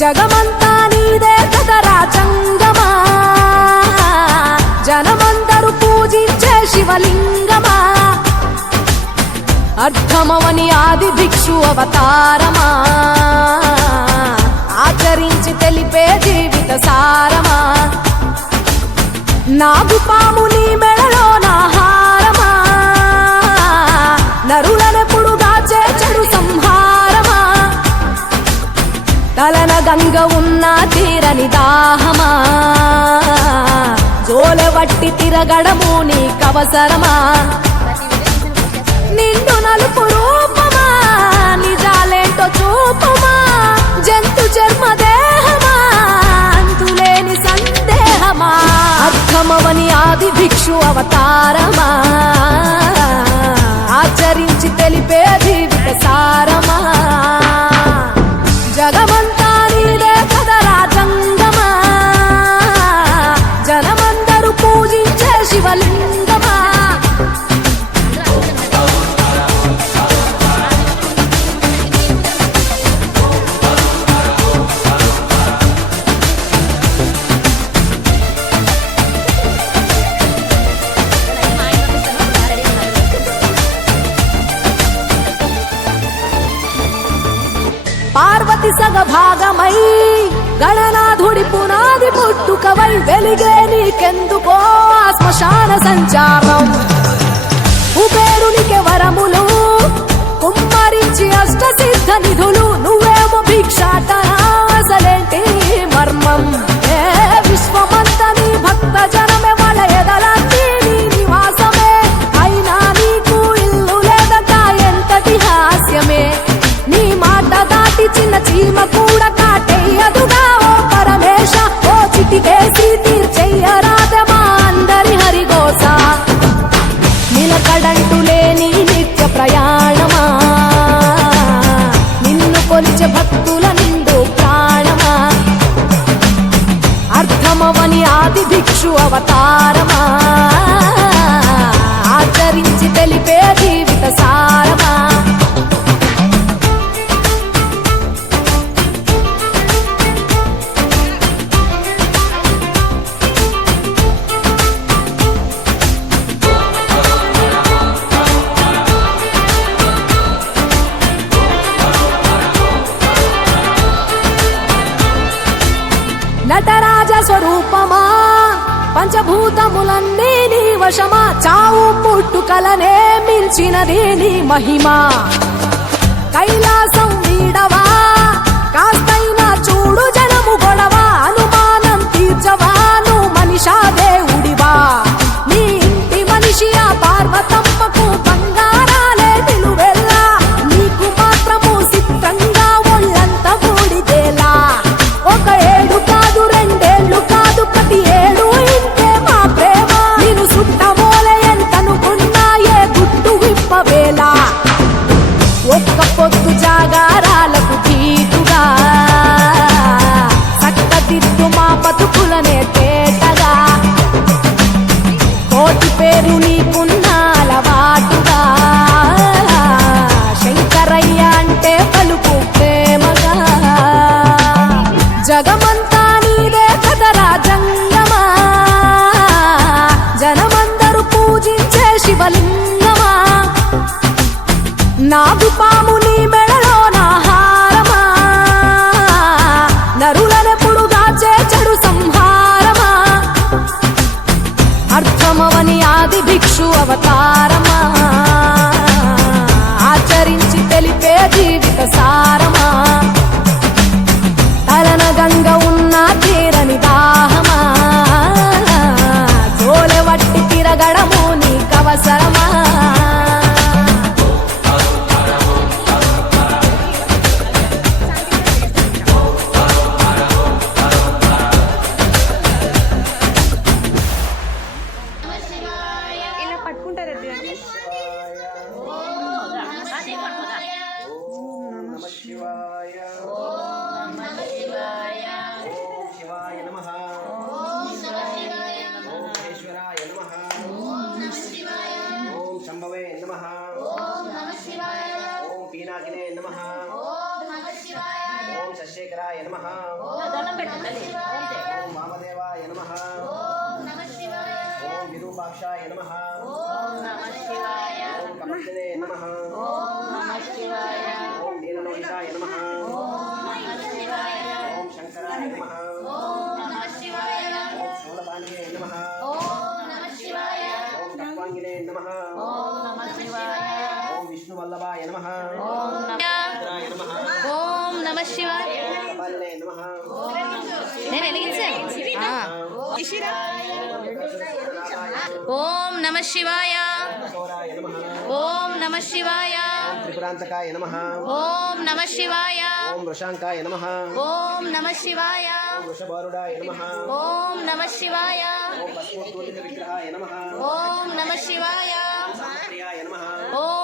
జగమంతా నీదే కదరా చంగమా జనమందరూ పూజించే శివలింగమా? అర్థమవని ఆది భిక్షు అవతారమా? ఆచరించి తెలిపే జీవిత సారమా? నాగు పాముని మే తీరని దాహమా జోలెవట్టి తిరగడము నీకవసరమా? నిండు నలుపు రూపమా? నిజాలేంటో చూపమా? జంతు చర్మ దేహమా? అంతులేని సందేహమా? అర్థమవని ఆది భిక్షు అవతారమా? ఆచరించి తెలిపే జీవిత సారమా? భాగ భాగమై గణనాథుడి పునాది పుట్టుకవై వెలిగే నీకెందుకో శ్మశాన సంచారం. కుబేరునికి వరములు కుమ్మరించి అష్ట సిద్ధ నిధులు నువ్వేమో భిక్ష నటరాజ స్వరూపమా పంచభూతములన్నీ నీ వశమా? చావు పుట్టుకలనే మించినది నీ మహిమా? కైలాసం వీడవా కాస్తైనా చూడు జనము గొడవ? అనుమానం తీర్చవా? నువ్వు మనిషా దేవుడివా? నీ ఇంటి మనిషి ఆ వినాశినే నమ. ఓం శశేఖరాయ నమ. ఓం వామదేవాయ నమ. ఓం విరూపాక్షాయ నమ. ఓం కమలే నమ. ఓం నీలలోహితాయ నమ. ఓం శంకరాయ నమ. ఓం శూలపాణియే నమ. ఓం దత్వాంగినే నమ. విష్ణువల్లభాయ నమ. ఓం నమ నమ. నేను వెలిగించాను. ఓం నమ శివాయ. ఓం నమ శివాయ. త్రిపురాంతకాయ నమ. ఓం నమ శివాయ. ఓం వృషాంకాయ నమ. ఓం నమ శివాయ. వృషభారుడాయ నమ. ఓం నమ శివాయ. ఓం నమ. శివాయ. ఓం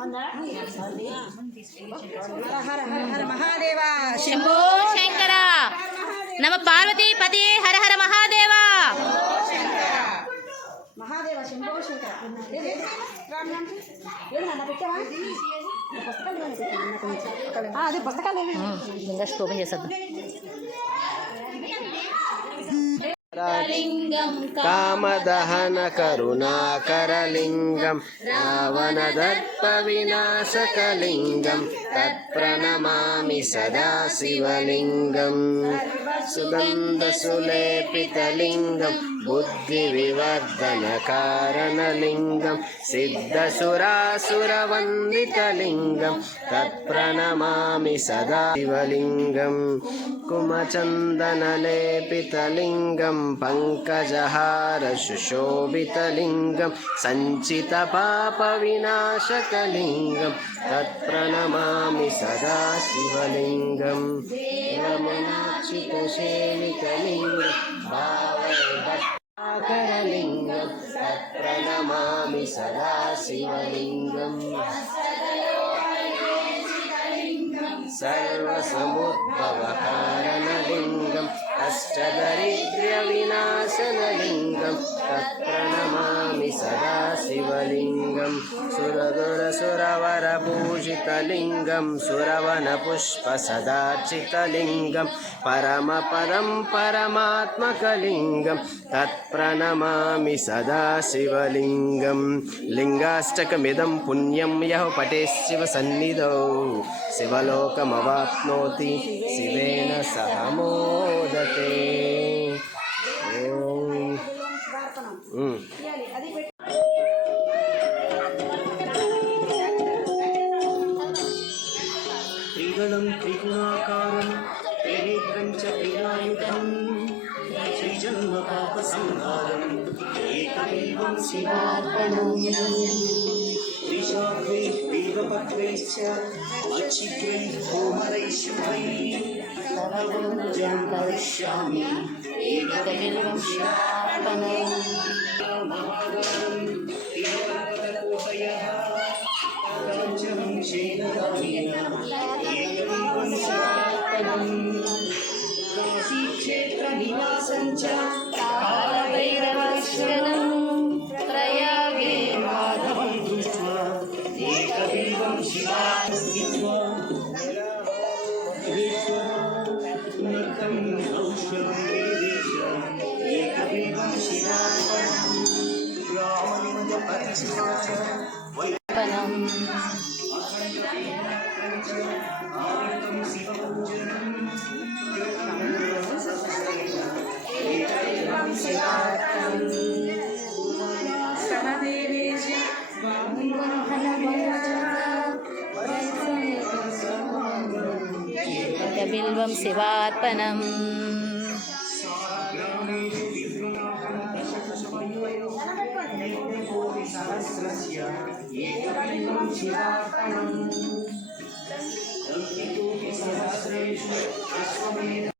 సహాయకాయ నమ ఓం నమ శంభో శంకర నమ పార్వతీ పతి హర హర మహాదేవ మహాదేవ శంభో శంకర అదే పుస్తకాలు ఓపెన్ చేసేద్దాం కామదహన కరుణాకరలింగం రావణదర్ప వినాశకలింగం తత్ప్రణమామి సదా శివలింగం. సుగంధసులేపితలింగం బుద్ధి వివర్ధన కారణలింగం సిద్ధసురాసురవందితలింగం తత్ప్రణమామి సదా पङ्कजहार सुशोभितलिङ्गं सञ्चितपापविनाशकलिङ्गं तत्प्रणमामि सदा शिवलिङ्गं रमणाक्षितसेवितलिङ्गं भावकरलिङ्गं तत्प्रणमामि सदा शिवलिङ्गम् सर्वसमुद्भवः अष्टदरिद्र्यविनाशनलिङ्गं तत्प्रणमामि सदा शिवलिङ्गं सुरगुरसुरवरपूजितलिङ्गं सुरवनपुष्पसदार्चितलिङ्गं परमपदं परमात्मकलिङ्गं तत्प्रणमामि सदा शिवलिङ्गं लिङ्गाष्टकमिदं पुण्यं यः पठे शिवसन्निधौ शिवलोकमवाप्नोति शिवेन सह मोदते एकमेवं शिवात्मनोऽयं त्रिशात्वै देवपत्रैश्च अचित्वै कोमलैश्वरै तवं करिष्यामि एकमेवं शिवात्मनो महागणं देवकोटयः एकमेवं शिवात्मनम् काशीक्षेत्रनिवासं च శివార్పణం सहस्रेषु अश्वमेध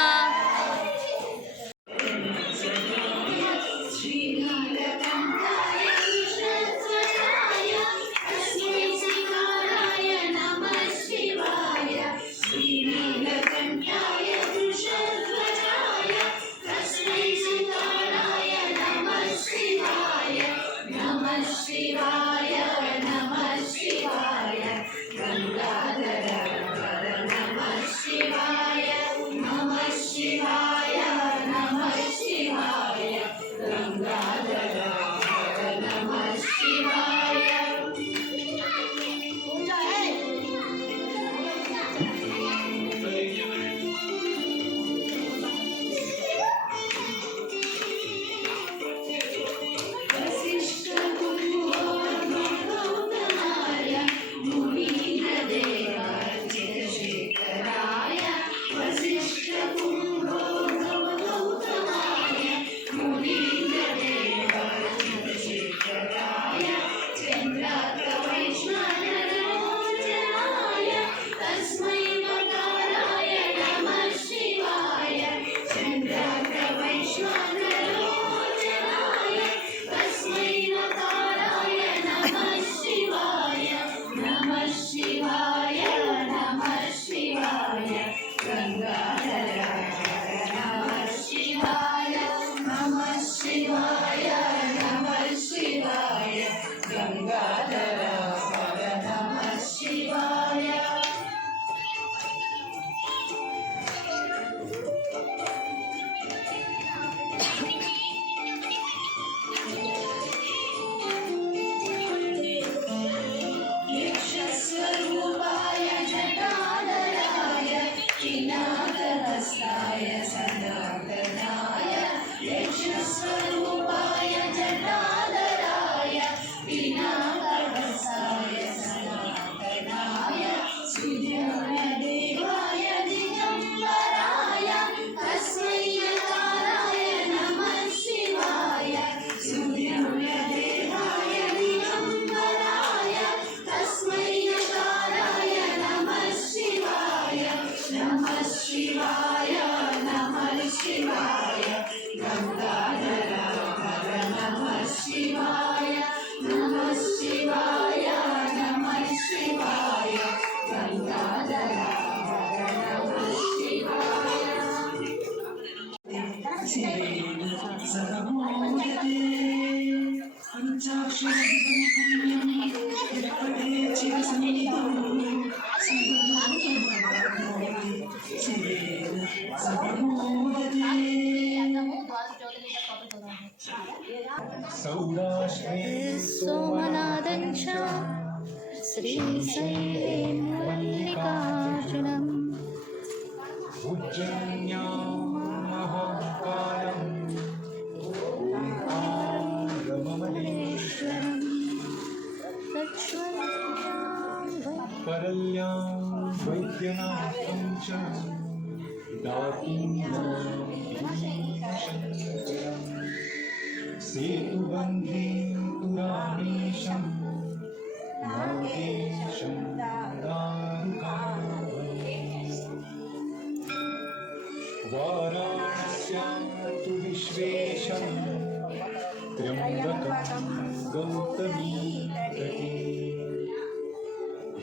Shivaya, Namah Shivaya, Gangadhar. सोमनादञ्च श्रीशैले मल्लिकार्जुनम् उज्जन्यामहकालम् परल्यां वैद्यनाथं च दातुं सेतुबन्धे पुराणेशं नागेशं वाराणस्यां तु विश्वेशं त्र्यम्बकं गौतमी तटे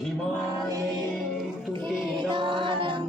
हिमालये तु केदारं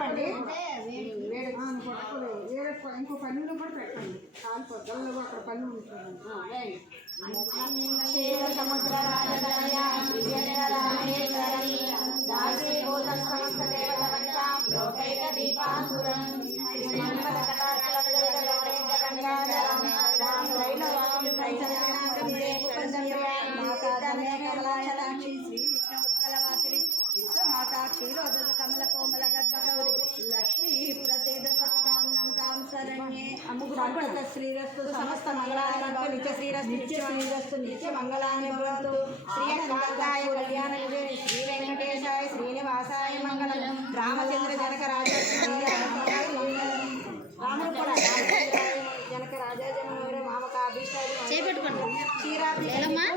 చెప్పండి. వేరే ఇంకో పన్నులు కూడా పెట్టండి. కాలు పొద్దుల్లో అక్కడ పన్ను ఉంటుంది సమస్త దేవత శ్రీరస్తు సమస్త మంగళాని భవంతు నిత్య శ్రీరస్తు నిత్య శ్రీరస్తు నిత్య మంగళాని భవంతు శ్రీకాంతాయ కళ్యాణ శ్రీ వెంకటేశాయ శ్రీనివాసాయ మంగళం రామచంద్ర జనక రాజ రాముడు కూడా జనక రాజాజన మామక అభిష్టాది చేపెట్టుకోండి? శ్రీ మహాలయ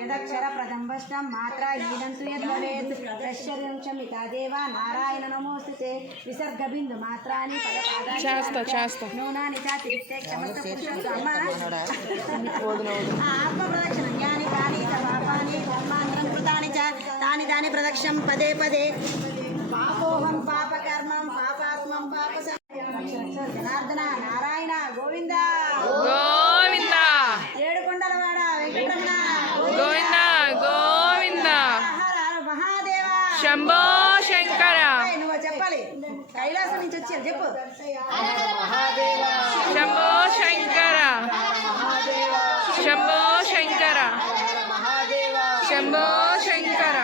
యదక్షర ప్రదంబష్టం మాత్ర ఈనంతు యద్భవేత్ దశర్యంశమితా దేవ నారాయణ నమోస్తుతే. విసర్గ బిందు మాత్రాని పదపాదాని చేస్తా నూనాని చాతిరిక్తే క్షమత పురుషోత్తమ. ఆత్మ ప్రదక్షిణ జ్ఞాని కాని చ పాపాని కర్మాని కృతాని చ. తాని దాని ప్రదక్షం పదే పదే. పాపోహం పాపకర్మం పాపాత్మం పాప జనార్దన నారాయణ గోవింద గోవింద ఏడుకొండలవాడ వెంకటరమణ గోవింద గోవింద హర హర మహాదేవ శంభో శంకర ఏయ్, నువ్వు చెప్పాలి కైలాసం నుంచి చెప్పు. శంభో శంకర. శంభో శంకర. శంభో శంకర.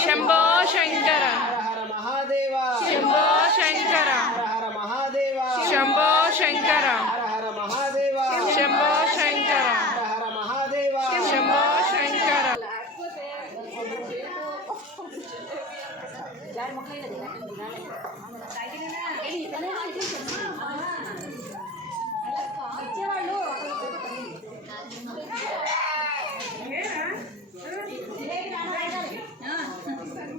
శంభో శంకర హర మహాదేవ శంభో శంకర హర మహాదేవ శంభో శంకర హర మహాదేవ శంభో శంకర హర మహాదేవ శంభో శంకర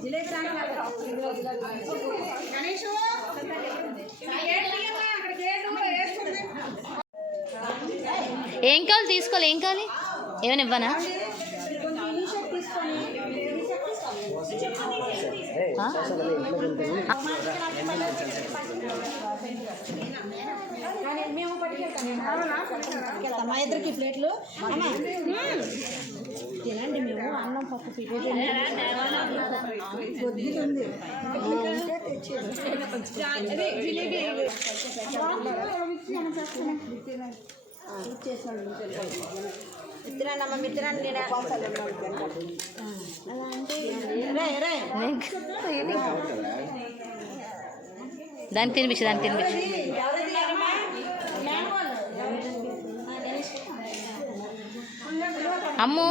జిలేబీ రాని తీసుకోవాలి ఏం కావాలి? ఏమైనా ఇవ్వనా? కానీ మా ఇద్దరికి ప్లేట్లు. అమ్మ. తినండి మేము అన్నం పప్పు పెట్టి కొద్దిగా ఉంది మిత్రాన్ని దాన్ని తినిపించు దాన్ని తినిపించు. అమ్ము.